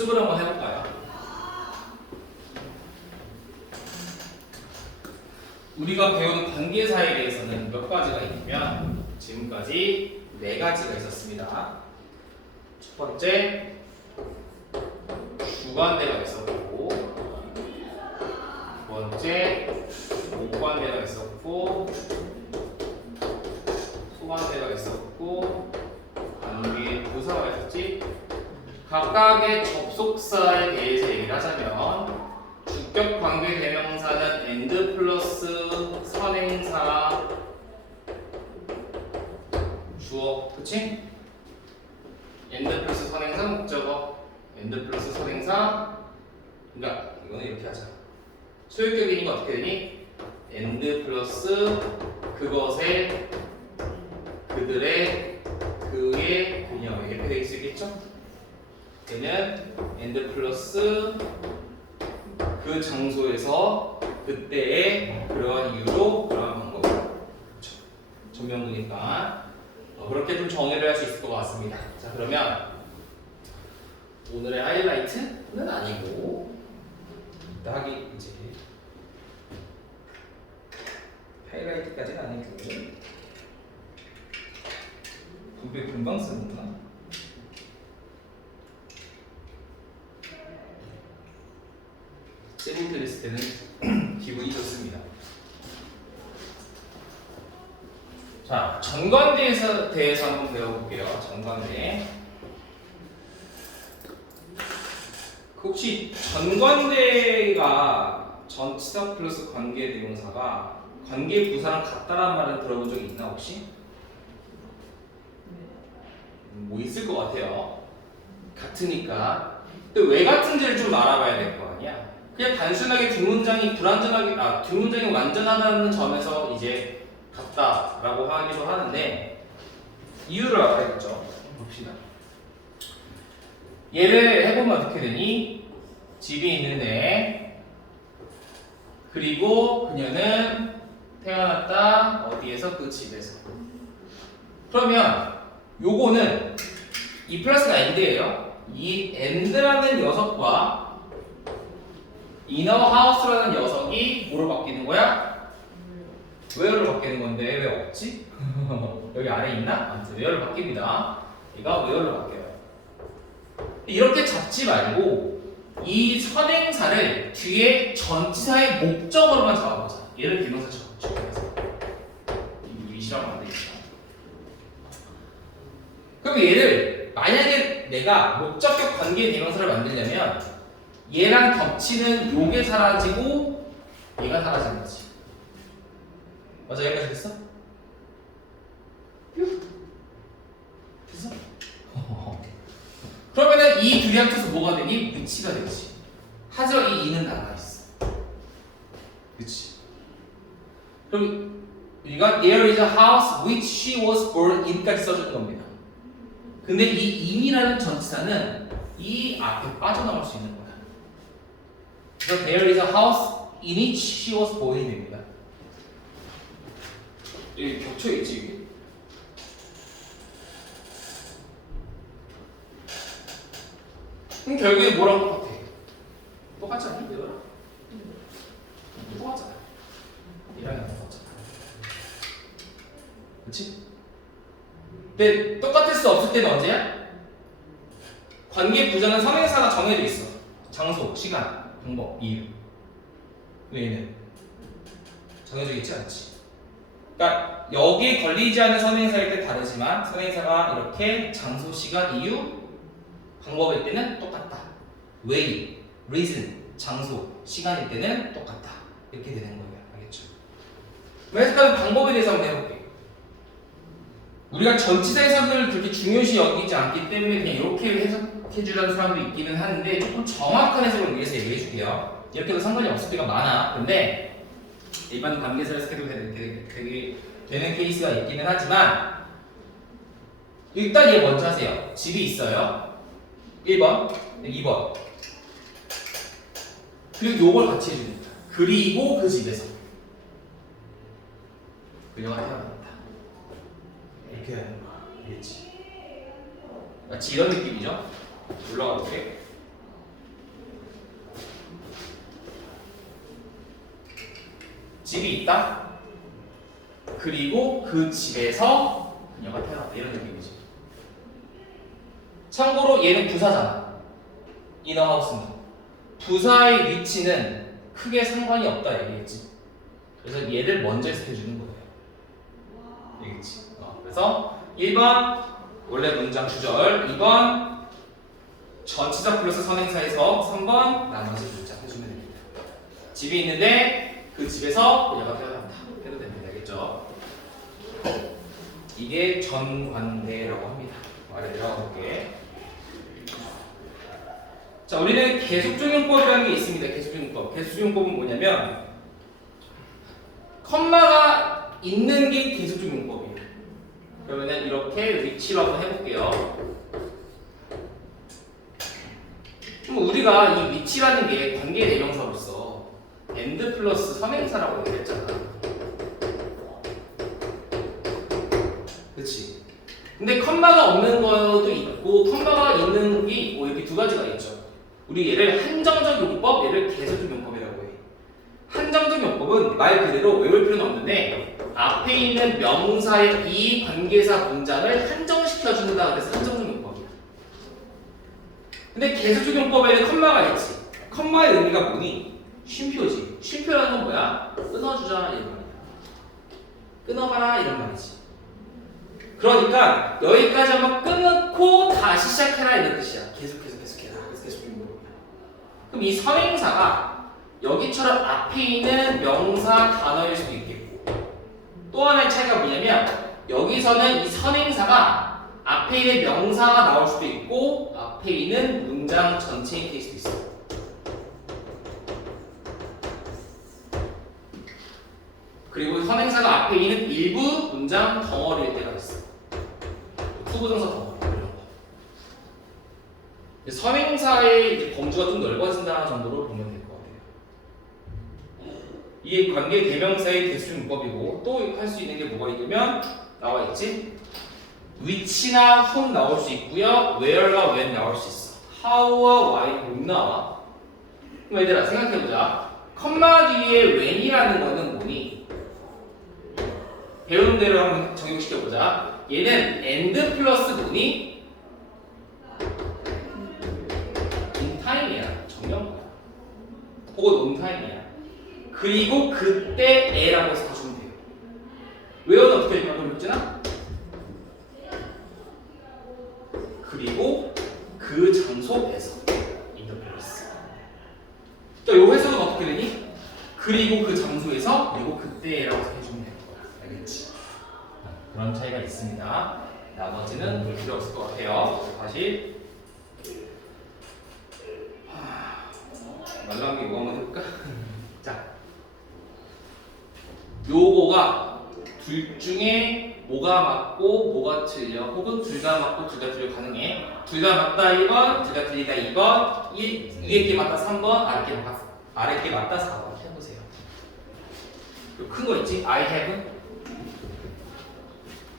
복습을 한번 해볼까요? 우리가 배운 관계사에 대해서는 몇 가지가 있냐면 지금까지 4가지가 있었습니다. 첫 번째 주관대가 있었고, 두 번째 목관대가 있었고, 소관대가 있었고, 관계 부사가 있었지. 각각의 접속사에 대해서 얘기를 하자면 주격 관계 대명사는 and 플러스 선행사 주어, 그치? and 플러스 선행사 목적어, and 플러스 선행사. 그러니까 이거는 이렇게 하자. 소유격이니까 어떻게 되니? and 플러스 그것의, 그들의, 그의, 그녀 이렇게 될 수 있겠죠? 얘는 and 플러스 그 장소에서 그때의 그러한 이유로 그러한 방법으로. 전명구니까 그렇게 좀 정의를 할 수 있을 것 같습니다. 자, 그러면 오늘의 하이라이트는 아니고 이따 하기 이제 하이라이트까지는 아니고 두배 금방 쓰는구나. 세븐 했을 때는 기분이 좋습니다. 자, 전관대에서 대해서 한번 배워볼게요. 전관대. 혹시 전관대가 전치사 플러스 관계 대명사가 관계 부사랑 같다란 말은 들어본 적이 있나 혹시? 뭐 있을 것 같아요. 같으니까. 근데 왜 같은지를 좀 알아봐야 될 거 아니야. 그냥 단순하게 뒷문장이 불완전하게, 뒷문장이 완전하다는 점에서 이제 같다라고 하기도 하는데 이유를 알아야겠죠. 봅시다. 얘를 해보면 어떻게 되니? 집이 있는데 그리고 그녀는 태어났다 어디에서? 그 집에서. 그러면 요거는 이 플러스가 and예요. 이 and라는 녀석과 inner house라는 녀석이 뭐로 바뀌는 거야? where로 바뀌는 건데 왜 없지? 여기 아래 있나? 아무튼 where로 바뀝니다. 얘가 where로 바뀌어요. 이렇게 잡지 말고 이 선행사를 뒤에 전치사의 목적어로만 잡아보자. 얘를 대명사 적용해서 우리 실험 안 되겠다. 그럼 얘를 만약에 내가 목적격 관계 대명사를 만들려면 얘랑 겹치는 요게 사라지고 얘가 사라지는 거지. 맞아? 여기까지 됐어? 됐어? 그러면은 이 둘이 합쳐서 뭐가 되니? 위치가 되지. 하지만 이 이는 남아있어. 그치? 그럼 우리가 there is a house which she was born in까지 써주는 겁니다. 근데 이 in이라는 전치사는 이 앞에 빠져나갈 수 있는 거야. 그래서 there is a house in which she was born이 됩니다. 여기 겹쳐 있지 이게? 그럼 결국에 뭐랑 똑같아? 똑같지 않니? 얘들아? 똑같잖아. 얘랑 똑같잖아. 그렇지? 근데 똑같을 수 없을 때는 언제야? 관계 부정은 선행사가 정해져 있어. 장소, 시간, 방법, 이유. 왜 얘는 정해져 있지 않지. 그러니까 여기에 걸리지 않은 선행사일 때 다르지만 선행사가 이렇게 장소, 시간, 이유, 방법일 때는 똑같다. way, reason, 장소, 시간일 때는 똑같다. 이렇게 되는 거예요. 알겠죠? 해석하는 방법에 대해서 한번 해볼게요. 우리가 전치사 해석을 그렇게 중요시 여기지 않기 때문에 그냥 이렇게 해석해주라는 사람도 있기는 하는데 조금 정확한 해석을 위해서 얘기해줄게요. 이렇게 해도 상관이 없을 때가 많아. 근데 일반 관계사 해석해도 되게 되는 케이스가 있기는 하지만 일단 얘 먼저 하세요. 집이 있어요. 1번, 2번. 그리고 요걸 같이 해줍니다. 그리고 그 집에서 그녀가 태어났다. 이렇게 하는 거야. 알겠지? 마치 이런 느낌이죠? 올라가 볼게. 집이 있다. 그리고 그 집에서 그녀가 태어났다. 이런 느낌이지. 참고로 얘는 부사잖아. 이너하우스는. 부사의 위치는 크게 상관이 없다 얘기했지. 그래서 얘를 먼저 해석해주는 거예요. 알겠지? 그래서 1번 원래 문장 주절, 2번 전치사 플러스 선행사에서 3번 나머지 문장 해주면 됩니다. 집이 있는데 그 집에서 그녀가 태어났다 해도 됩니다. 알겠죠? 이게 전관대라고 합니다. 아래 내려가 볼게. 자, 우리는 계속적용법이라는 게 있습니다. 계속적용법. 계속적용법은 뭐냐면 컴마가 있는 게 계속적용법이에요. 그러면은 이렇게 위치로 한번 해볼게요. 그럼 우리가 이 위치라는 게 관계 대명사로서 and 플러스 선행사라고 얘기했잖아. 그렇지? 근데 컴마가 없는 것도 있고 컴마가 있는 게 있고 이렇게 두 가지가 있죠. 우리 얘를 한정적 용법, 얘를 계속적 용법이라고 해. 한정적 용법은 말 그대로 외울 필요는 없는데 앞에 있는 명사의 비관계사 문장을 한정시켜준다. 그래서 한정적 용법이야. 근데 계속적 용법에는 컴마가 있지. 컴마의 의미가 뭐니? 쉼표지. 쉼표라는 건 뭐야? 끊어주자 이런 말이야. 끊어봐라 이런 말이지. 그러니까 여기까지 한번 끊고 다시 시작해라 이런 뜻이야. 계속해라. 그래서 계속 용법이야. 그럼 이 선행사가 여기처럼 앞에 있는 명사 단어일 수도 있겠고 또 하나의 차이가 뭐냐면 여기서는 이 선행사가 앞에 있는 명사가 나올 수도 있고 앞에 있는 문장 전체인 케이스도 있어. 그리고 선행사가 앞에 있는 일부 문장 덩어리일 때가 있어. 투부정사 덩어리 이런 거. 선행사의 범주가 좀 넓어진다는 정도로 보면 될 것 같아요. 이게 관계 대명사의 계수용법이고 또 할 수 있는 게 뭐가 있냐면 나와 있지. which나 whom 나올 수 있고요. where와 when 나올 수 있어. how와 why 못 나와. 그럼 얘들아 생각해보자. 컴마 뒤에 when이라는 거는 뭐니? 배운 대로 한번 적용시켜보자. 얘는 and 플러스 뭐니? in time이야. 정명거야. 혹은 on time이야. 그리고 그때에라고 해서 주면 돼요. where는 어떻게 될까? 그랬잖아? 그리고 그 장소에서 in the place. 자, 요 해석은 어떻게 되니? 그리고 그 장소에서 그리고 그때라고 해주면 되는 거야. 알겠지? 그런 차이가 있습니다. 나머지는 볼 필요 없을 것 같아요. 다시 말라온 게 뭐 한번 해볼까? 자, 요거가 둘 중에 뭐가 맞고 뭐가 틀려 혹은 둘 다 맞고 둘 다 틀려 가능해. 둘 다 맞다 1번, 둘 다 틀리다 2번, 위에 게 맞다 3번, 아래 게 맞다 4번 해보세요. 큰 거 있지? I have.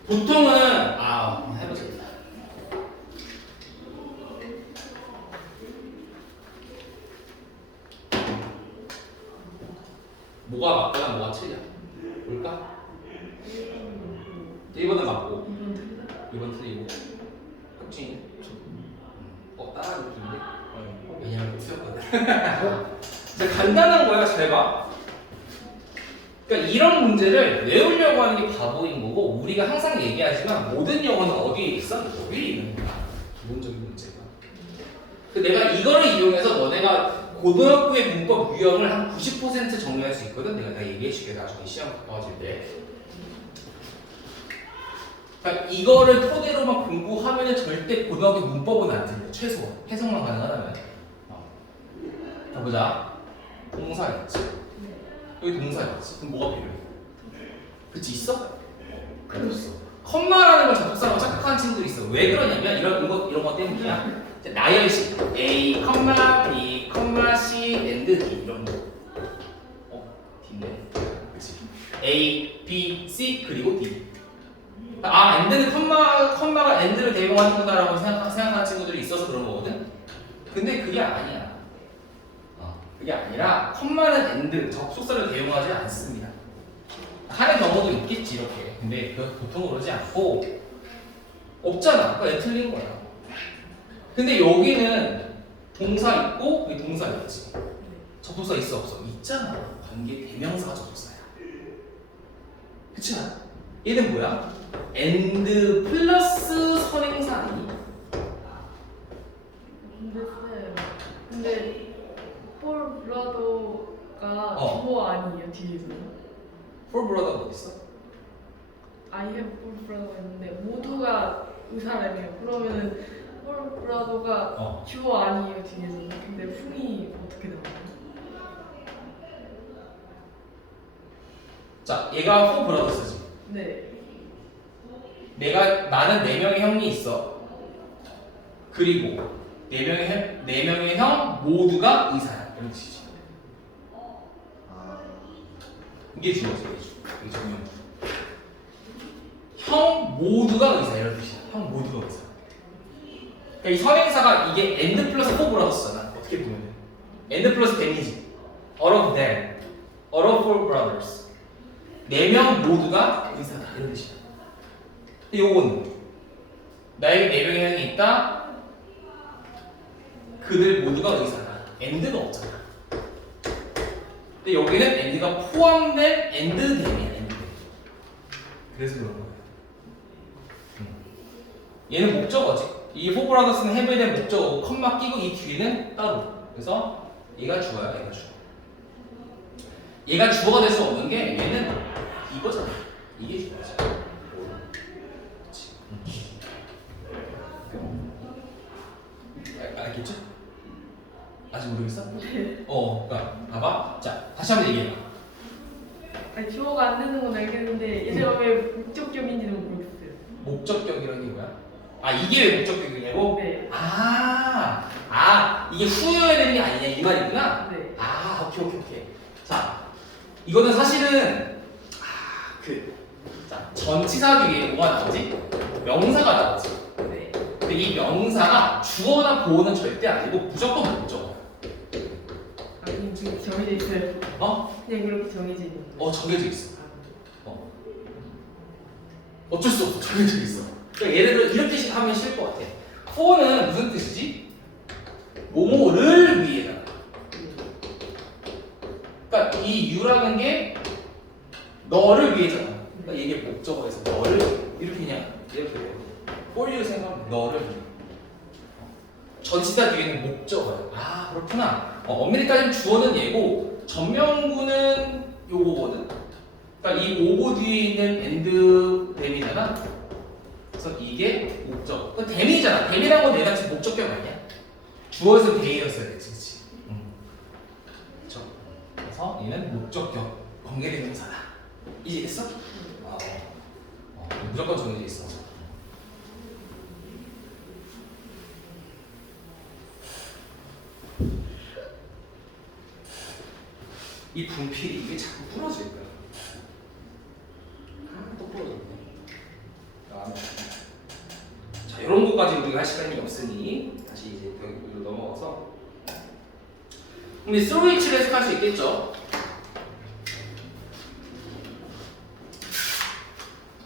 보통은 해보세요. 뭐가 맞거나 뭐가 틀려? 볼까? 1번은 맞고 2번 틀리고 혹시 따라하고 있는데? 왜냐면 틀렸거든. 진짜 간단한 거야. 잘 봐. 그러니까 이런 문제를 외우려고 하는 게 바보인 거고 우리가 항상 얘기하지만 모든 영어는 어디에 있어? 여기에 있는 거야. 기본적인 문제가. 내가 이거를 이용해서 너네가 고등학교의 문법 유형을 한 90% 정리할 수 있거든. 내가 얘기해줄게. 나중에 시험 가까워질 때. 그러니까 이거를 토대로만 공부하면 절대 고등학교 문법은 안 틀려. 최소한 해석만 가능하다면. 자 보자. 동사였지. 여기 동사였지. 그럼 뭐가 필요해? 그치 있어? 없어. 컴마라는 걸 접속사라고 착각하는 친구들이 있어. 왜 그러냐면 이런 거 때문이야. 나열식 A, B, C, and D 이런 거. D네. 그치. A, B, C 그리고 D. and는 컴마가 and를 대용하는구나라고 생각하는 친구들이 있어서 그런 거거든. 근데 그게 아니야. 그게 아니라 컴마는 and 접속사를 대용하지 않습니다. 하는 경우도 있겠지 이렇게. 근데 그 보통 그러지 않고 없잖아. 그러니까 틀린 거야. 근데 여기는 동사 있고 여기 동사 있지. 접속사 있어 없어? 있잖아. 관계 대명사가 접속사야. 그치? 얘는 뭐야? and 플러스 선행사 아니? 근데 폴 브라더가 주어 아니에요 뒤에서? 폴 브라더가 어디 있어? I have 폴 브라더가 있는데 모두가 의사라며요. 그러면은 폴 브라더가 주어 아니에요 뒤에서? 근데 품이 어떻게 나와요? 자, 얘가 폴 브라더스지. 네. 나는 4명의 형이 있어. 그리고 4명의 형 모두가 의사야. 이런 뜻이지. 이게 주어지, 이게 정면. 형 모두가 의사 이런 뜻이야. 형 모두가 의사. 그러니까 이 선행사가 이게 and 플러스 폴 브라더스잖아. 어떻게 보면 and 플러스 them이지. all of them, all of four brothers. 4명 모두가 의사다 이런 뜻이야. 근데 요거는 나에게 4명의 형이 있다. 그들 모두가 의사다. and가 없잖아. 근데 여기는 and가 포함된 and them이야. and. 그래서 그런 거야. 얘는 목적어지. 이 포브라더스는 해부에 대한 목적어고 컴마 끼고 이 뒤에는 따로. 그래서 얘가 주어야. 얘가 주어. 얘가 주어가 될 수 없는 게 얘는 이거잖아. 이게 주어지. 알겠죠? 아직 모르겠어? 그러니까 봐봐. 자, 다시 한번 얘기해봐. 아니 주어가 안 되는 건 알겠는데 얘네가 왜 목적격인지는 모르겠어요. 목적격이라는 게 뭐야? 아, 이게 왜 목적격이냐고? 네. 이게 후여야 되는 게 아니냐 이 말이구나? 네. 오케이. 자, 이거는 사실은 자, 전치사 뒤에 뭐가 나오지? 명사가 나오지. 네. 근데 이 명사가 주어나 보어는 절대 아니고 무조건 목적어. 그냥 정해져 있어요. 그냥 그렇게 정해져 있는 거. 정해져 있어. 어쩔 수 없어. 정해져 있어. 그러니까 예를 들어 이렇게 하면 쉬울 것 같아. for는 무슨 뜻이지? 뭐뭐를 위해다. 그러니까 이 you라는 게 너를 위해잖아. 그러니까 이게 목적어에서 너를 이렇게 그냥 이렇게 for you 생각하면 너를 위해. 전치사 뒤에는 목적어야. 그렇구나. 엄밀히 따지면 주어는 얘고 전명구는 요거거든. 그러니까 이 오브 뒤에 있는 and them이잖아. 그래서 이게 목적. 그 them이잖아. them이라는 건 내가 지금 목적격 아니야? 주어에서 they였어야 되지, 그렇지? 그렇죠. 그래서 얘는 목적격, 관계대명사다. 이해됐어? 무조건 정해져 있어. 이 분필이 이게 자꾸 부러질 거야. 또 부러졌네. 자, 이런 것까지 우리가 할 시간이 없으니 다시 이제 여기로 넘어가서 우리 through which를 해석할 수 있겠죠?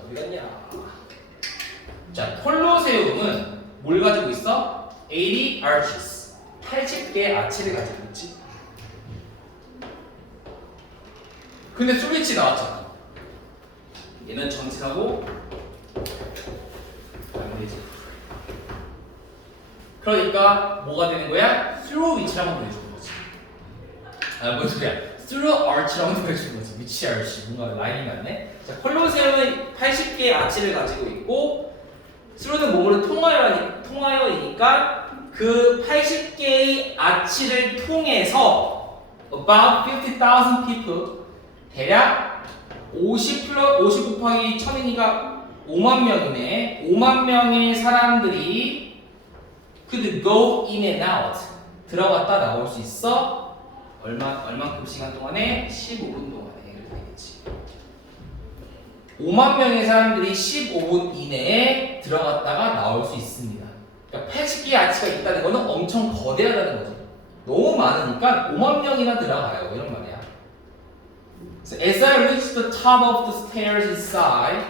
어디 갔냐? 자, 콜로세움은 뭘 가지고 있어? 80 arches, 80개의 아치를 가지고 있지. 근데 through which 나왔잖아. 얘는 전치사고 그러니까 뭐가 되는 거야? through which라고 보여주는 거지. 뭔 소리야? through arch라고 보여주는 거지. which arch. 뭔가 라인이 맞네. 자, 콜로세움은 80개의 아치를 가지고 있고 through는 뭐를 통하여이니까 그 80개의 아치를 통해서 about 50,000 people 대략 50 곱하기 1000이니까 5만 명이네. 5만 명의 사람들이 could go in and out. 들어갔다 나올 수 있어. 얼만큼 시간 동안에? 15분 동안에. 이렇게 되겠지. 5만 명의 사람들이 15분 이내에 들어갔다가 나올 수 있습니다. 그러니까 80개의 아치가 있다는 거는 엄청 거대하다는 거죠. 너무 많으니까 5만 명이나 들어가요. 이런 말이야. So as I reach the top of the stairs inside,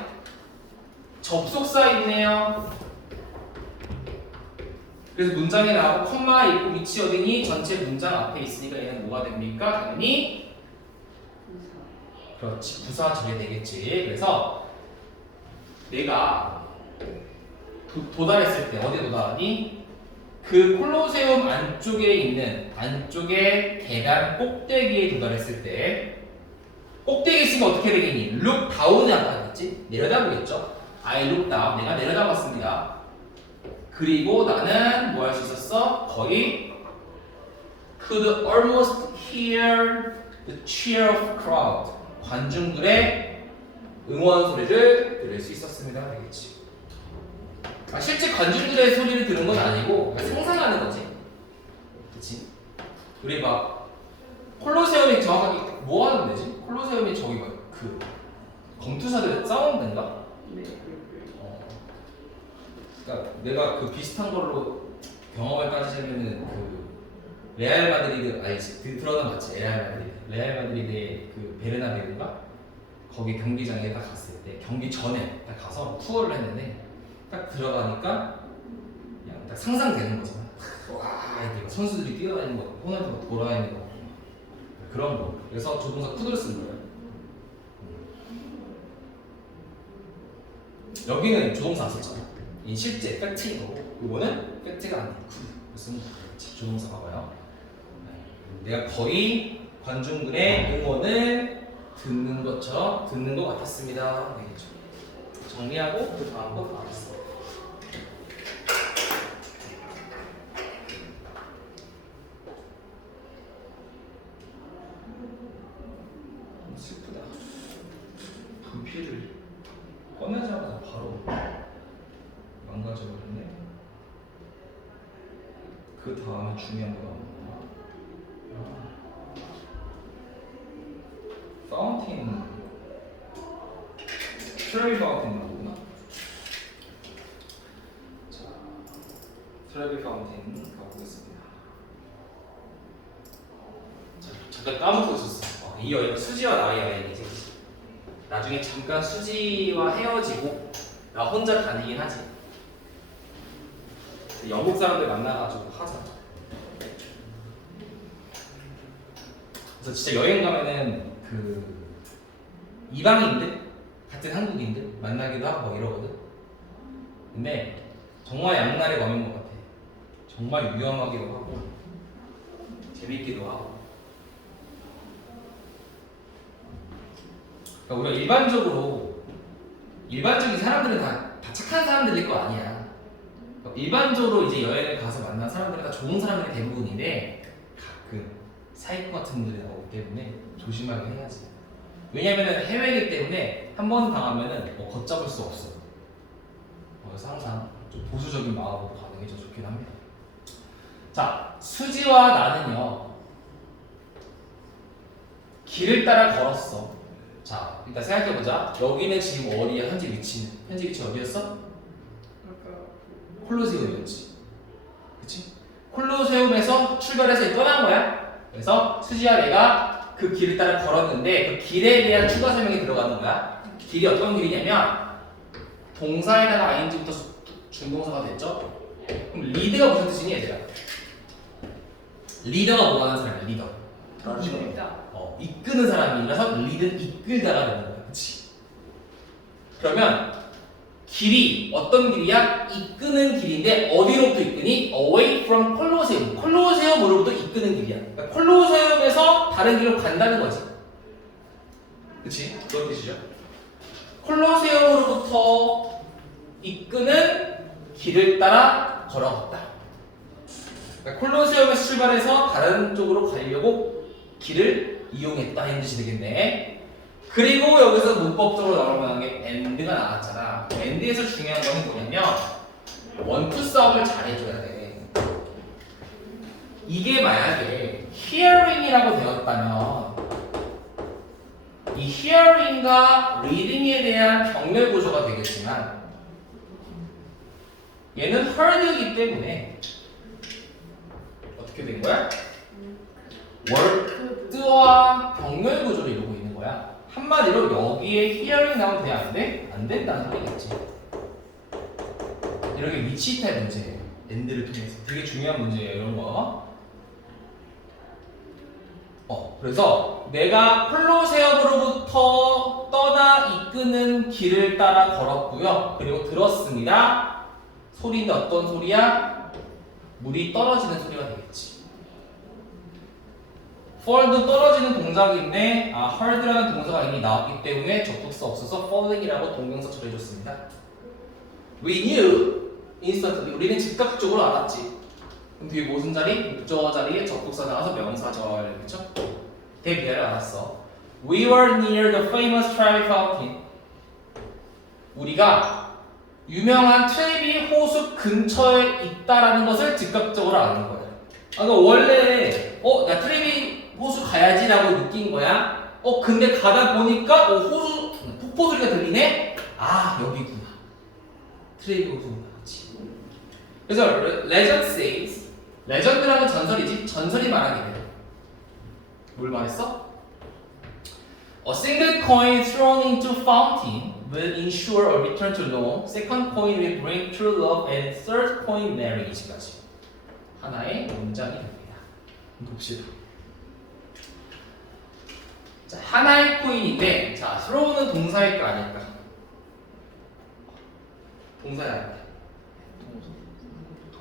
접속사 있네요. 그래서 문장에 나오고 콤마 있고 위치 어디니 전체 문장 앞에 있으니까 얘는 뭐가 됩니까? 당연히 그렇지 부사 처리되겠지. 그래서 내가 도달했을 때 어디에 도달하니? 그 콜로세움 안쪽에 있는 안쪽에 계단 꼭대기에 도달했을 때 꼭대기에 있으면 어떻게 되겠니? look down이 아까겠지? 내려다보겠죠? I look down. 내가 내려다봤습니다. 그리고 나는 뭐 할 수 있었어? 거의 could almost hear the cheer of crowd. 관중들의 응원 소리를 들을 수 있었습니다. 되겠지? 실제 관중들의 소리를 들은 건 아니고 상상하는 거지. 그치? 우리 막 콜로세움이 정확하게 뭐 하는 데지? 콜로세움이 저기 그 검투사들 싸우는 데인가? 네. 그러니까 내가 그 비슷한 걸로 경험을 따지자면은 그 레알 마드리드 알지? 들어는 맞지? 레알 마드리드의 그 베르나베우인가? 거기 경기장에 딱 갔을 때 경기 전에 딱 가서 투어를 했는데 딱 들어가니까 그냥 딱 상상되는 거잖아. 와, 이게 선수들이 뛰어다니는 거, 호날두가 돌아다니는 거 그런 거. 그래서 조동사 could를 쓴 거예요. 여기는 조동사 안 썼잖아. 이 실제 팩트인 거고, 이거는 팩트가 아니고 무슨 조동사 봐봐요. 내가 거의 관중들의 응원을 듣는 것처럼 듣는 것 같았습니다. 되겠죠. 정리하고 그 다음 거 가겠습니다. 슬프다. 분필을 꺼내자마자 바로 망가져버렸네. 그 다음에 중요한 거 나옵니다. 파운틴, 트레비 파운틴 나오구나. 자, 트레비 파운틴 가보겠습니다. 자, 잠깐 까먹고 있었어. 이 여인 수지와 나의 여행이지. 나중에 잠깐 수지와 헤어지고 나 혼자 다니긴 하지. 영국 사람들 만나가지고 하자. 그래서 진짜 여행 가면은 그 이방인들 같은 한국인들 만나기도 하고 막 이러거든. 근데 정말 양날의 검인 것 같아. 정말 위험하기도 하고 재밌기도 하고. 그러니까 우리가 일반적인 사람들은 다 착한 사람들일 거 아니야. 그러니까 일반적으로 이제 여행을 가서 만난 사람들은 다 좋은 사람들이 대부분인데 가끔 사이코 같은 분들이 나오기 때문에 조심하게 해야지. 왜냐면은 해외이기 때문에 한 번 당하면은 걷잡을 수 없어. 그래서 항상 좀 보수적인 마음으로 가는 게 더 좋긴 합니다. 자, 수지와 나는요 길을 따라 걸었어. 자, 일단 생각해보자. 여기는 지금 어디야? 현재 위치 어디였어? 콜로세움이었지. 그치? 콜로세움에서 출발해서 떠난 거야. 그래서 수지와 내가 그 길을 따라 걸었는데 그 길에 대한 추가 설명이 들어가는 거야. 길이 어떤 길이냐면 동사에다가 ing부터 준동사가 됐죠? 그럼 리드가 무슨 뜻이니 얘들아? 리더가 뭐 하는 사람이야? 리더. 이끄는 사람이라서 리드는 이끌다가 되는 거야. 그치? 그러면 길이 어떤 길이야? 이끄는 길인데 어디로부터 이끄니? Away from 콜로세움. 콜로세움으로부터 이끄는 길이야. 그러니까 콜로세움에서 다른 길로 간다는 거지. 그치? 그런 뜻이죠. 콜로세움으로부터 이끄는 길을 따라 걸어갔다. 그러니까 콜로세움에서 출발해서 다른 쪽으로 가려고 길을 이용했다 이런 뜻이 되겠네. 그리고 여기서 문법적으로 나올 만한 게 and가 나왔잖아. and에서 중요한 거는 뭐냐면 원투 싸움을 잘 해줘야 돼. 이게 만약에 hearing이라고 되었다면 이 hearing과 reading에 대한 병렬 구조가 되겠지만 얘는 heard이기 때문에 어떻게 된 거야? word와 병렬 구조를 이루고 있는 거야. 거야? 한마디로 여기에 hearing 나오면 돼? 안 돼? 안 된다는 소리겠지. 이런 게 위치타입 문제예요. and를 통해서 되게 중요한 문제예요. 이런 거. 그래서 내가 콜로세움으로부터 떠나 이끄는 길을 따라 걸었고요. 그리고 들었습니다. 소리는 어떤 소리야? 물이 떨어지는 소리가 되겠지. fall도 떨어지는 동작인데 heard라는 동사가 이미 나왔기 때문에 접속사 없어서 falling이라고 동명사처럼 해줬습니다. We knew instantly. 우리는 즉각적으로 알았지. 그럼 뒤에 무슨 자리? 목적어 자리에 접속사 나와서 명사절. 그쵸? 대비를 알았어. We were near the famous Trevi Fountain. 우리가 유명한 트레비 호수 근처에 있다라는 것을 즉각적으로 아는 거야. 그러니까 원래 나 트레비 호수 가야지라고 느낀 거야. 근데 가다 보니까 호수 폭포 소리가 들리네. 여기구나. 트레비 호수구나. 그래서 legend says, 레전드라는 전설이지. 전설이 말하게 돼. 뭘 말했어? A single coin thrown into fountain will ensure a return to norm. Second coin will bring true love, and third coin marriage까지 하나의 문장이 됩니다. 봅시다. 자, 하나의 코인인데, 자, throw는 동사일까 아닐까? 동사야 아닐까?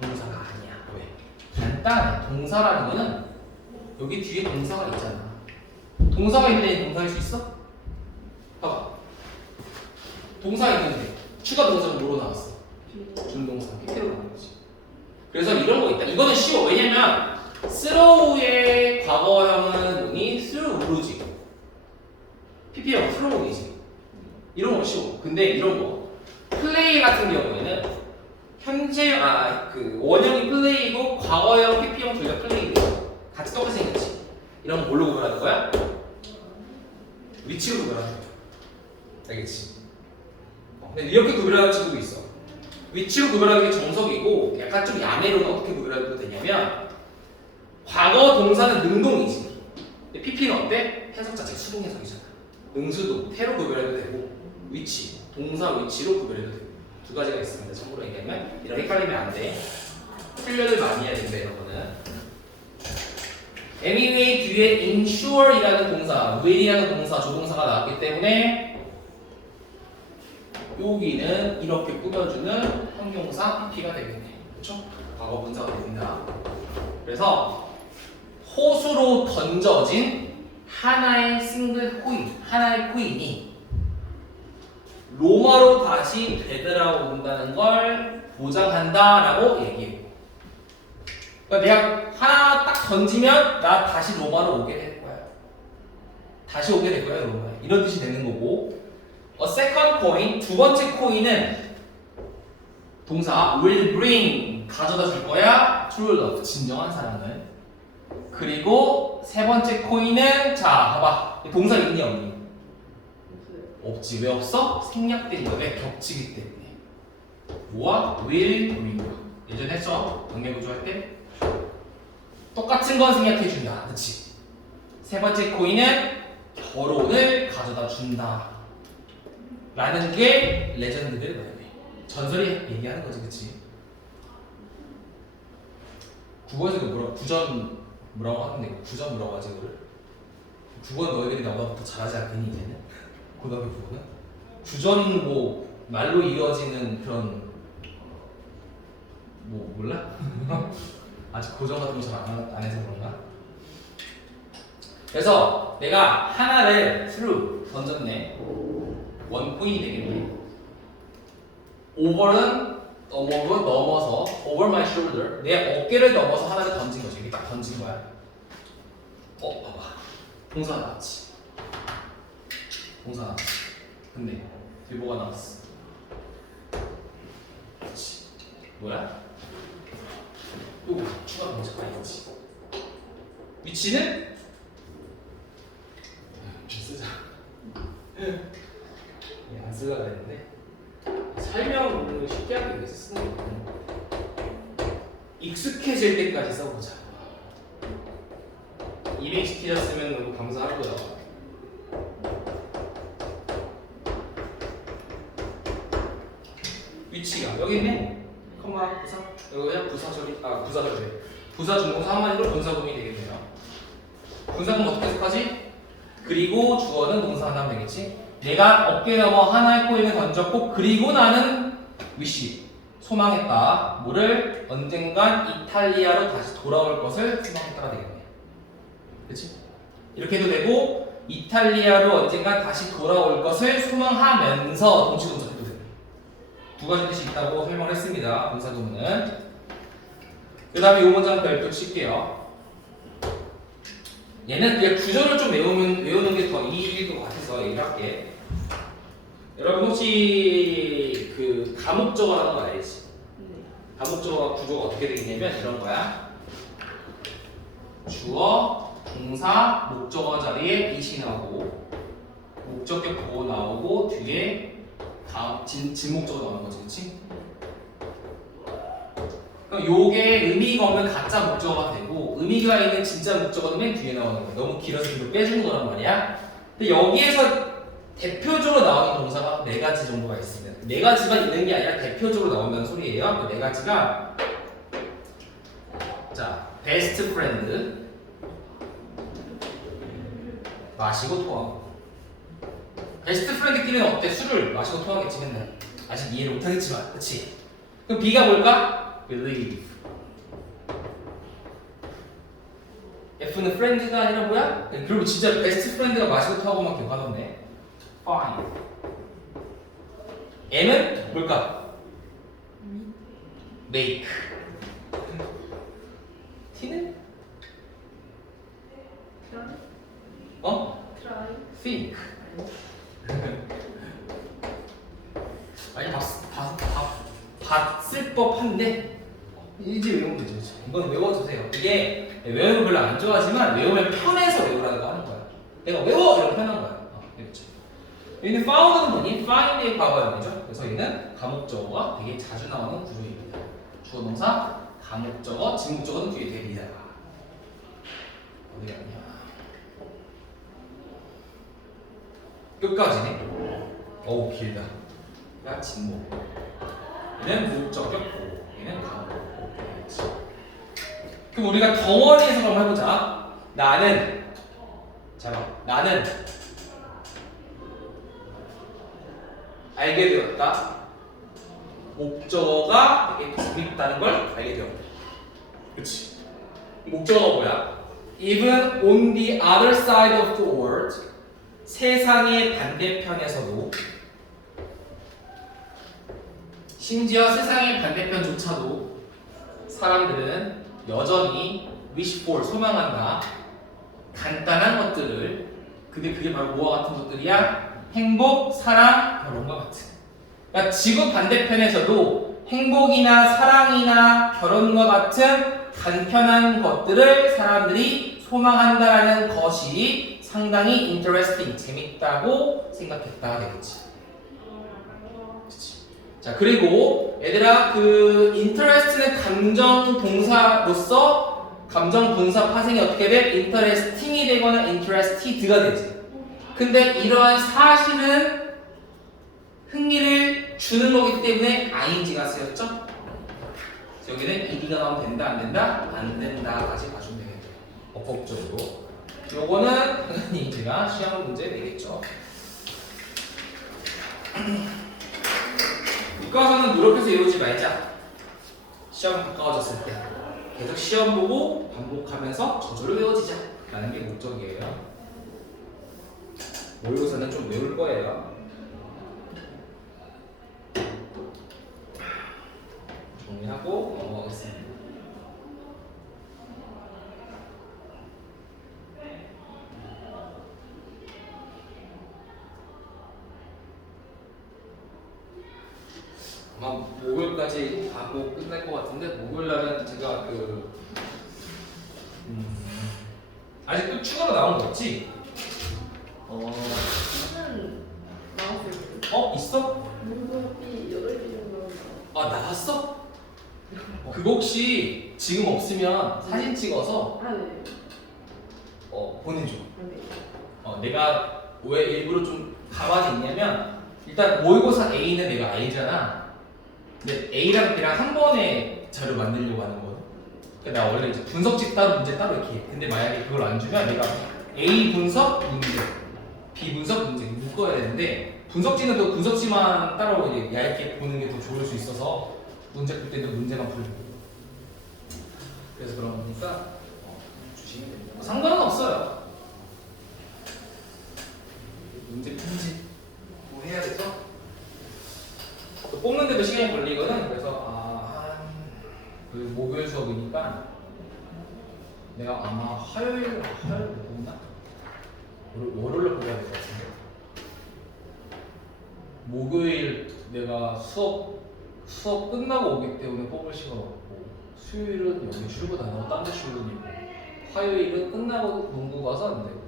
동사가 아니야. 왜? 간단해. 동사라는 거는 여기 뒤에 동사가 있잖아. 동사가 있는데 동사일 수 있어? 봐봐. 동사가 있는데 추가 동사가 뭐로 나왔어? 준동사. PP로 나온 거지. 그래서 이런 거 있다. 이거는 쉬워. 왜냐면 throw의 과거형은 뭐니? through지. PP형 throw이지. 이런 거 쉬워. 근데 이런 거 play 같은 경우에는 현재 원형이 플레이고 과거형 PP형 둘 다 플레이고 같이 똑같이 생겼지. 이런 거 뭘로 구별하는 거야? 위치로 구별하는 거야. 알겠지? 근데 이렇게 구별하는 친구도 있어. 위치로 구별하는 게 정석이고 약간 좀 야매로는 어떻게 구별하면 되냐면 과거 동사는 능동이지. 근데 PP는 어때? 해석 자체가 수동 해석이잖아. 능수도 태로 구별해도 되고 위치, 동사 위치로 구별해도 되고 두 가지가 있습니다. 참고로 얘기하면 이런 헷갈리면 안 돼. 훈련을 많이 해야 된다 이런 거는. anyway 뒤에 ensure이라는 동사, will이라는 동사, 조동사가 나왔기 때문에 여기는 이렇게 꾸며주는 형용사 PP가 되겠네. 그렇죠? 과거 분사가 됩니다. 그래서 호수로 던져진 하나의 싱글 코인, 하나의 코인이 로마로 다시 되돌아온다는 걸 보장한다라고 얘기해요. 그러니까 내가 하나 딱 던지면 나 다시 로마로 오게 될 거야. 다시 오게 될 거야 로마에. 이런 뜻이 되는 거고. A second coin, 두 번째 코인은 동사 will bring, 가져다 줄 거야. True love, 진정한 사랑을. 그리고 세 번째 코인은 자 봐봐. 동사 있니 없니? 없지. 왜 없어? 생략된 거야. 왜? 겹치기 때문에. 뭐와? will bring. 예전에 했죠? 관계구조 할 때. 똑같은 건 생략해준다. 그치? 세 번째 코인은 결혼을 가져다 준다. 라는 게 레전드들 말이야. 전설이 얘기하는 거지. 그치? 국어에서도 구전 뭐라고 하는데 구전 뭐라고 하지 이거를? 국어는 너희들이 나보다 더 잘하지 않겠니 이제는? 고등학교 국어는? 구전 뭐 말로 이어지는 그런 뭐 몰라? 아직 고전 같은 거 잘 안 해서 그런가? 그래서 내가 하나를 through 던졌네. 원 코인이 되겠네. over는 넘어서 over my shoulder 내 어깨를 넘어서 하나를 던진 거지. 이렇게 딱 던진 거야. 봐봐. 동사 나왔지. 동사 나왔지. 근데 뒤에 뭐가 나왔어? 그렇지. 뭐야? 또 추가 동사가 있지. 위치는 쓰자. 안 쓰려고 했는데 설명을 쉽게 하기 위해서 쓰는 거는 익숙해질 때까지 써보자. 입에 익숙해졌으면 너무 감사할 거야. 위치가 여기 있네. 컴마 부사. 여기 그냥 부사절이. 부사 중동사 한마디로 분사구문이 되겠네요. 분사구문 어떻게 해석하지? 그리고 주어는 동사 하나 하면 되겠지. 내가 어깨 너머 하나의 코인을 던졌고 그리고 나는 위시 소망했다. 뭐를 언젠간 이탈리아로 다시 돌아올 것을 소망했다가 되겠네. 그렇지? 이렇게 해도 되고 이탈리아로 언젠간 다시 돌아올 것을 소망하면서 동시동사 해도 돼요. 두 가지 뜻이 있다고 설명을 했습니다. 분사구문은. 그 다음에 이 문장 별도 칠게요. 얘는 그냥 구조를 좀 외우는 게 더 이익일 것 같아서 얘기를 할게. 여러분 혹시 그 가목적어라는 거 알지? 가목적어 구조가 어떻게 되겠냐면 이런 거야. 주어, 동사, 목적어 자리에 it이 나오고 목적격 보호 나오고 뒤에 진목적어 나오는 거지, 그렇지? 그럼 요게 의미가 없는 가짜 목적어가 되고 의미가 있는 진짜 목적어는 맨 뒤에 나오는 거야. 너무 길어서 이거 빼주는 거란 말이야. 근데 여기에서 대표적으로 나오는 동사가 네 가지 정도가 있습니다. 네 가지가 있는 게 아니라 대표적으로 나온다는 소리예요. 그 네 가지가 자, 베스트 프렌드 마시고 토하고. 베스트 프렌드끼리는 어때? 술을 마시고 토하겠지 맨날. 아직 이해를 못하겠지만, 그렇지? 그럼 B가 뭘까? believe. F는 friend가 아니라 뭐야? 그리고 진짜 베스트 프렌드가 마시고 토하고만 기억하던데. fine. M은 뭘까? make. T는? think. 아니 봤을 법한데 이제 외우면 되죠. 이건 외워주세요. 이게 외우는 거 별로 안 좋아하지만 외우면 편해서 외우라고 하는 거야. 내가 외워! 이러면 편한 거야. 그렇죠. 여기는 found는 뭐니? find의 과거형이죠. 그래서 얘는 가목적어가 되게 자주 나오는 구조입니다. 주어 동사, 가목적어, 진목적어는 뒤에 됩니다. 어디 갔냐? 끝까지네. 어우 길다. 야 진목. 얘는 목적격 보호. 얘는 가목. 그럼 우리가 덩어리 해석을 한번 해보자. 나는 알게 되었다. 목적어가 되게 재밌다는 걸 알게 되었다. 그치? 목적어가 뭐야? Even on the other side of the world, 세상의 반대편에서도, 심지어 세상의 반대편조차도 사람들은 여전히 wish for, 소망한다. 간단한 것들을. 근데 그게 바로 뭐와 같은 것들이야? 행복, 사랑, 결혼과 같은. 그러니까 지구 반대편에서도 행복이나 사랑이나 결혼과 같은 간편한 것들을 사람들이 소망한다라는 것이 상당히 interesting, 재밌다고 생각했다 되겠지. 자, 그리고 얘들아 그 interest는 감정 동사로서 감정 분사 파생이 어떻게 돼? interesting이 되거나 interested가 되지. 근데 이러한 사실은 흥미를 주는 거기 때문에 ing가 쓰였죠? 여기는 ed가 나오면 된다, 안 된다? 안 된다까지 봐주면 되겠네요. 어법적으로. 요거는 당연히 제가 시험 문제 내겠죠. 교과서는 노력해서 외우지 말자. 시험 가까워졌을 때 계속 시험 보고 반복하면서 저절로 외워지자 라는 게 목적이에요. 모의고사는 좀 외울 거예요. 정리하고 넘어가겠습니다. 아마 목요일까지 다 보고 끝날 것 같은데 목요일날은 제가 아직 또 추가로 나온 거 없지? 저는 나왔어요. 있어? 문법이 8개 정도 나왔어요. 나왔어? 그거 혹시 지금 없으면 사진 찍어서 네. 보내줘. 네. 내가 왜 일부러 좀 가만히 있냐면 일단 모의고사 A는 내가 알잖아. 근데 A랑 B랑 한 번에 자료 만들려고 하는 거거든. 그러니까 내가 원래 이제 분석집 따로 문제 따로 이렇게 해. 근데 만약에 그걸 안 주면 내가 A 분석 문제, B 분석 문제 묶어야 되는데 분석지는 또 분석지만 따로 이제 얇게 보는 게 더 좋을 수 있어서 문제 풀 때도 문제만 풀고. 그래서 그런 거니까 주시면 됩니다. 상관은 없어요. 문제 편집 뭐 해야 돼서 또 뽑는데도 시간이 걸리거든. 그래서 그 목요일 수업이니까 내가 아마 화요일 못 뽑나? 월요일로 뽑아야 될 것 같은데. 목요일 내가 수업 끝나고 오기 때문에 뽑을 시간 없고, 수요일은 여기 출근 안 하고 딴 데 출근이고, 화요일은 끝나고 농구 가서 안 되고,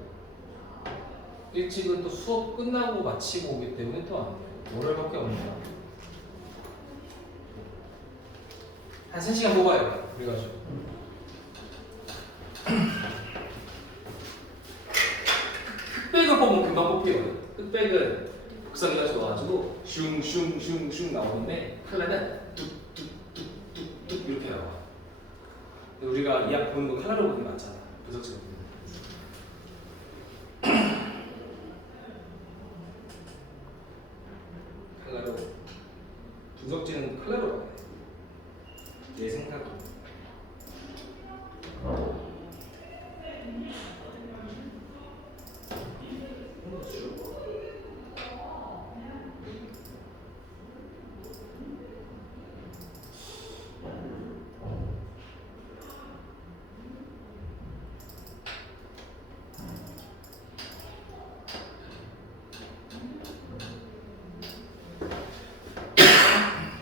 일찍은 또 수업 끝나고 마치고 오기 때문에 또 안 돼요. 월요일밖에 없습니다. 한 3시간 뽑아야 돼. 그래가지고 흑백을 뽑으면 금방 뽑혀요. 흑백은 극성기가 좋아가지고 슝슝슝슝 나오는데 칼라는 뚝뚝뚝뚝뚝 이렇게 나와. 근데 우리가 이학 보는 거 칼라로 보는 게 많잖아. 분석지가 칼라로 분석지는 칼라로 봐야 돼. 내 생각으로.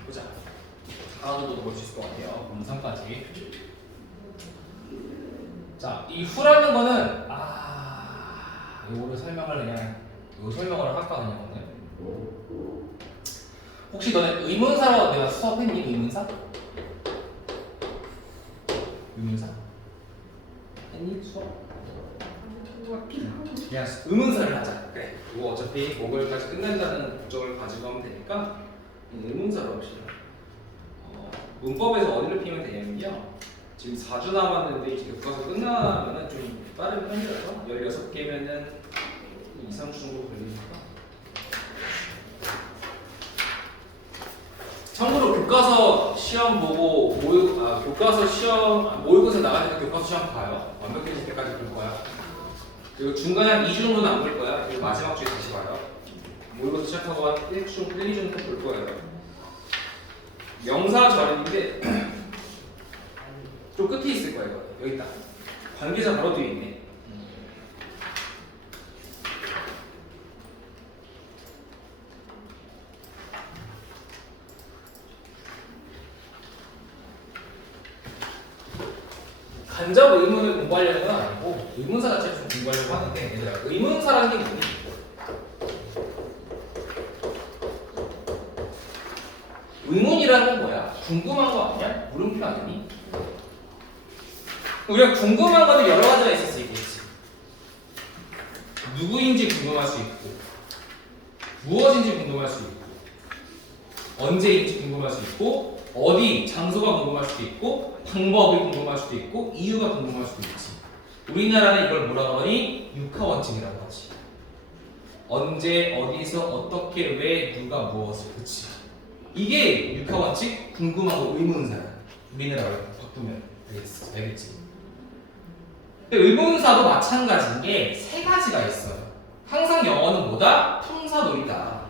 보자. 하나 정도 볼 수 있을 것 같아요. 검상까지. 자, 이 후라는 거는 이거를 설명을 할까 그냥 오늘. 혹시 너네 의문사로 내가 수업했니? 의문사? 했니 수업? 그냥 의문사를 하자. 그래. 이거 어차피 목요일까지 끝난다는 목적을 가지고 하면 되니까 의문사로 합시다. 문법에서 어디를 피면 되냐면요. 지금 4주 남았는데 이제 교과서 끝나면은 좀 빠른 편이라서 16개면은 2, 3주 정도 걸리니까. 참고로 교과서 시험 보고 교과서 시험 모의고사 나가니까 교과서 시험 봐요. 완벽해질 때까지 볼 거야. 그리고 중간에 한 2주 정도는 안 볼 거야. 그리고 마지막 주에 다시 봐요. 모의고사 시작하고 한 1, 2주 정도 볼 거예요. 명사절인데 좀 끝에 있을 거예요. 여기 있다. 관계자 바로 뒤에 있네. 간접 의문을 공부하려는 건 아니고 의문사 자체를 좀 공부하려고 하는데 얘들아 의문사라는 게 뭐니? 의문이라는 건 뭐야? 궁금한 거 아니야? 물음표 아니니? 우리가 궁금한 거는 여러 가지가 있을 수 있겠지. 누구인지 궁금할 수 있고, 무엇인지 궁금할 수 있고, 언제인지 궁금할 수 있고, 어디, 장소가 궁금할 수도 있고, 방법이 궁금할 수도 있고, 이유가 궁금할 수도 있지. 우리나라는 이걸 뭐라고 하니? 육하원칙이라고 하지. 언제, 어디서, 어떻게, 왜, 누가, 무엇을, 그치? 이게 육하원칙, 궁금하고 의문사야. 우리나라로 바꾸면 알겠지? 근데 의문사도 마찬가지인 게 세 가지가 있어요. 항상 영어는 뭐다? 품사놀이다.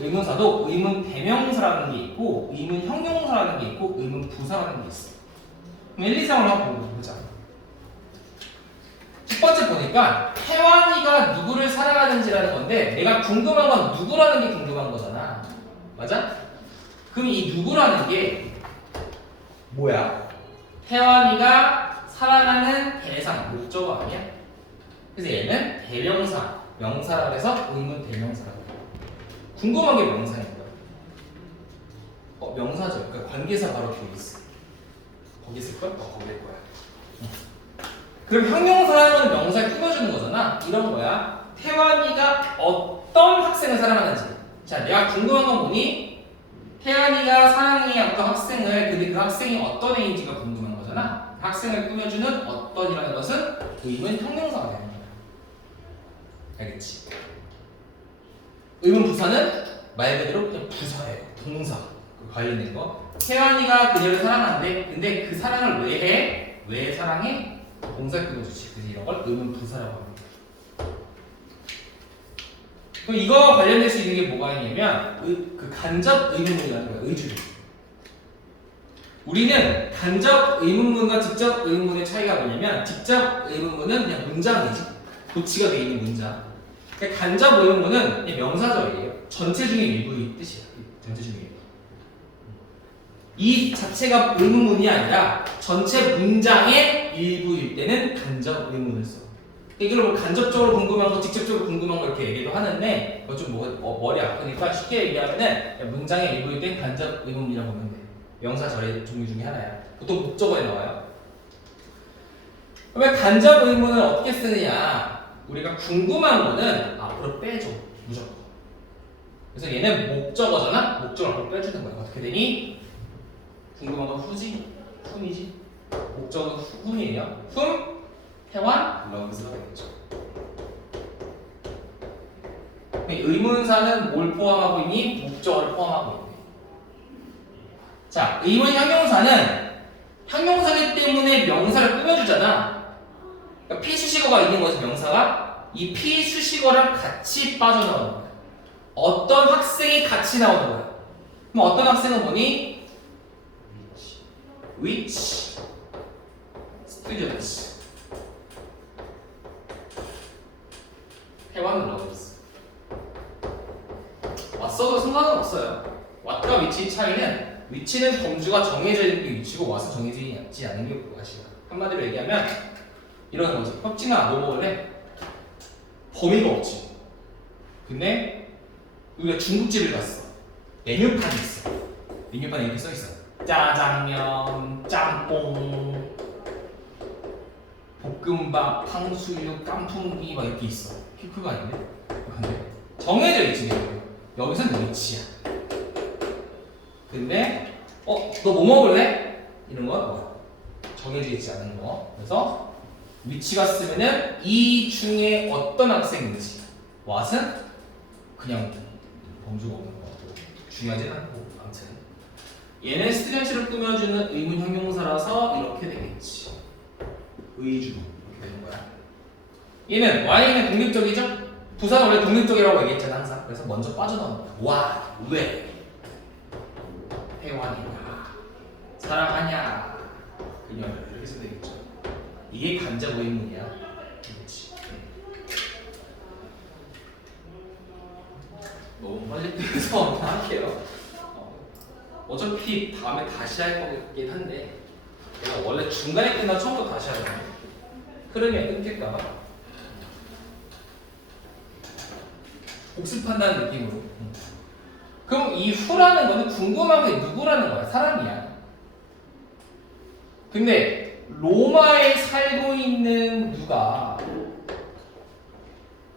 의문사도 의문 대명사라는 게 있고, 의문 형용사라는 게 있고, 의문 부사라는 게 있어. 그럼 1, 2, 3을 한번 보자. 첫 번째 보니까 태환이가 누구를 사랑하는지라는 건데 내가 궁금한 건 누구라는 게 궁금한 거잖아. 맞아? 그럼 이 누구라는 게 뭐야? 태환이가 사랑하는 대상, 목적어 아니야? 그래서 얘는 대명사, 명사라 그래서 의문 대명사라고 해. 궁금한 게 명사인 거야. 명사죠. 그러니까 관계사 바로 뒤에 있어. 거기 있을걸? 거기일 거야. 그럼 형용사는 명사를 꾸며주는 거잖아. 이런 거야. 태환이가 어떤 학생을 사랑하는지. 자, 내가 궁금한 건 뭐니? 태연이가 사랑해 어떤 학생을 근데 그 학생이 어떤 애인지가 궁금한 거잖아. 학생을 꾸며주는 어떤이라는 것은 의문 형용사가 되는 거야. 알겠지? 의문 부사는 말 그대로 그냥 부사예요. 동사 관련된 거. 태연이가 그녀를 사랑하는데 근데 그 사랑을 왜 해? 왜 사랑해? 동사를 꾸며주지. 그래서 이런 걸 의문 부사라고 합니다. 그럼 이거 관련될 수 있는 게 뭐가 있냐면 그 간접 의문문이라는 거예요. 의주를. 우리는 간접 의문문과 직접 의문문의 차이가 뭐냐면 직접 의문문은 그냥 문장이지. 도치가 되어 있는 문장. 그러니까 간접 의문문은 그냥 명사절이에요. 전체 중에 일부의 뜻이야. 전체 중에 일부. 이 자체가 의문문이 아니라 전체 문장의 일부일 때는 간접 의문을 써. 이걸 뭐 간접적으로 궁금한 거, 직접적으로 궁금한 거 이렇게 얘기도 하는데 그거 좀 머리 아프니까 쉽게 얘기하면은 문장의 일부일 땐 간접 의문문이라고 보면 돼. 명사절의 종류 중에 하나야. 보통 목적어에 나와요. 그러면 간접 의문을 어떻게 쓰느냐? 우리가 궁금한 거는 앞으로 빼줘. 무조건. 그래서 얘는 목적어잖아? 목적어를 앞으로 빼주는 거야. 어떻게 되니? 궁금한 건 후지? 훔이지? 목적어는 훔이에요. 훔, 태완, love스가 되겠죠. 의문사는 뭘 포함하고 있니? 목적어를 포함하고 있네. 자, 의문 형용사는 형용사기 때문에 명사를 꾸며주잖아. 그러니까 피수식어가 있는 거지 명사가. 이 피수식어랑 같이 빠져나오는 거야. 어떤 학생이 같이 나오는 거야. 그럼 어떤 학생은 뭐니? Which students 태완 loves. 왔어도 상관은 없어요. what과 which의 차이는 위치는 범주가 정해져 있는 게 위치고 와서 정해지지 않은 게 무엇이야. 한마디로 얘기하면 이런 거지. 혁진아 뭐 먹을래? 범위가 없지. 근데 우리가 중국집을 갔어. 메뉴판이 있어. 메뉴판에 이렇게 써있어. 짜장면, 짬뽕, 볶음밥, 탕수육, 깐풍기 막 이렇게 있어. 큐크가 아닌데? 근데 정해져 있지. 여기서는 위치야. 근데 너 뭐 먹을래? 이런 건 뭐야? 정해져 있지 않은 거. 그래서 위치가 쓰면은 이 중에 어떤 학생인지 what은 그냥 범주가 없는 거. 중요하진 않고 아무튼 얘는 스튜던트를 꾸며주는 의문 형용사라서 이렇게 되겠지. 의주 이렇게 되는 거야. 얘는 Y는 독립적이죠? 부사는 원래 독립적이라고 얘기했잖아 항상. 그래서 먼저 빠져나오는 거야. 와, 왜? 태완이냐 사랑하냐 그녀를 이렇게 해서 되겠죠. 이게 간접 의문이야. 그렇지. 너무 빨리 빼서 할게요. 어차피 다음에 다시 할 거긴 한데 내가 원래 중간에 끝나 처음부터 다시 하잖아. 흐름이 끊길까봐 복습한다는 느낌으로. 그럼 이 후라는 거는 궁금한 게 누구라는 거야? 사람이야. 근데 로마에 살고 있는 누가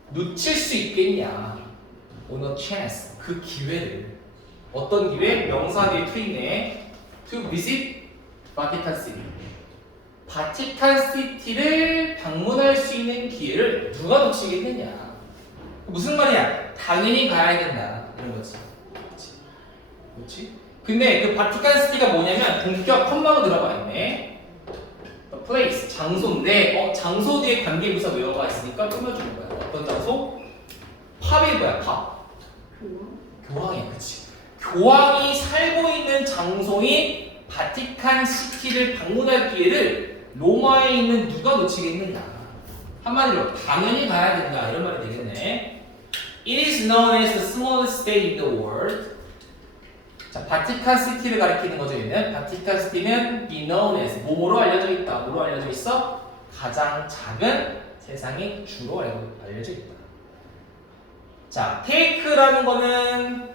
놓칠 수 있겠냐? On a chance. 그 기회를. 어떤 기회? 명사 뒤에 to 있네. To visit Vatican City. 바티칸 시티를 방문할 수 있는 기회를 누가 놓치겠느냐? 무슨 말이야? 당연히 가야 된다. 이런 거지. 그렇지? 근데 그 바티칸 시티가 뭐냐면 본격 컴마로 들어가 있네. place 장소인데 장소 뒤에 관계부사 외워가 있으니까 꾸며주는 거야. 어떤 장소? 팝이 뭐야? 팝. 교황이야, 그치? 교황이 살고 있는 장소인 바티칸 시티를 방문할 기회를 로마에 있는 누가 놓치겠느냐? 한마디로 당연히 가야 된다 이런 말이 되겠네. It is known as the smallest state in the world. 자, 바티칸 시티를 가리키는 거죠. 얘는 바티칸 시티는 be known as 뭐로 알려져 있다. 뭐로 알려져 있어? 가장 작은 세상의 주로 알려져 있다. 자, take라는 거는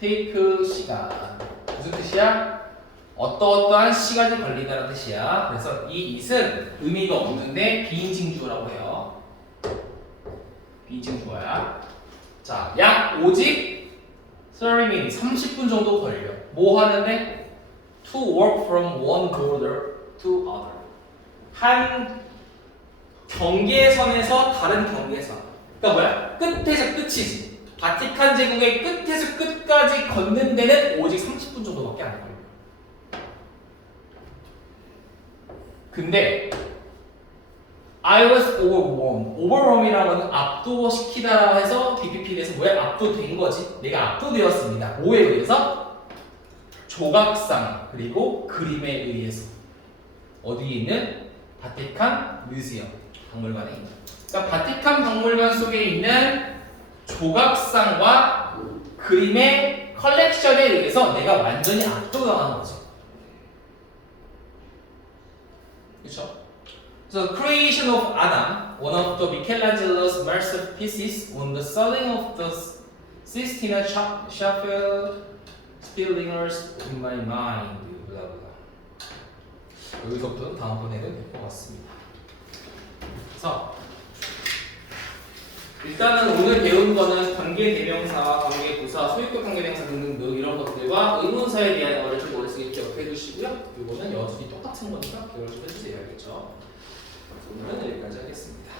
take 시간 무슨 뜻이야? 어떠어떠한 시간이 걸린다는 뜻이야. 그래서 이 it은 의미가 없는데 비인칭 주어라고 해요. 비인칭 주어야. 자, 약 오직 30분, 30분 정도 걸려. 뭐 하는데? To walk from one border to other. 한 경계선에서 다른 경계선. 그러니까 뭐야? 끝에서 끝이지. 바티칸 제국의 끝에서 끝까지 걷는 데는 오직 30분 정도밖에 안 걸려. 근데 I was overwhelmed. overwhelm이라고 하는 압도시키다라고 해서 BPP에서 뭐야? 압도된 거지. 내가 압도되었습니다. 뭐에 의해서? 조각상 그리고 그림에 의해서. 어디에 있는? 바티칸 뮤지엄 박물관에 있는. 그러니까 바티칸 박물관 속에 있는 조각상과 그림의 컬렉션에 의해서 내가 완전히 압도당하는 거죠. 그렇죠? So, creation of Adam, one of the Michelangelo's masterpieces, on the selling of the Sistine Chapel, still lingers in my mind. blah, blah. 여기서부터는 다음번에는 될 것 같습니다. 그래서 일단은 오늘 배운 거는 관계대명사, 관계부사, 소유격 관계대명사 등등 이런 것들과 의문사에 대한 거를 좀 머릿속에 기억해 두시고요. 이거는 여전히 똑같은 거니까 기억을 좀 해주세요. 알겠죠? 오늘은 여기까지 하겠습니다.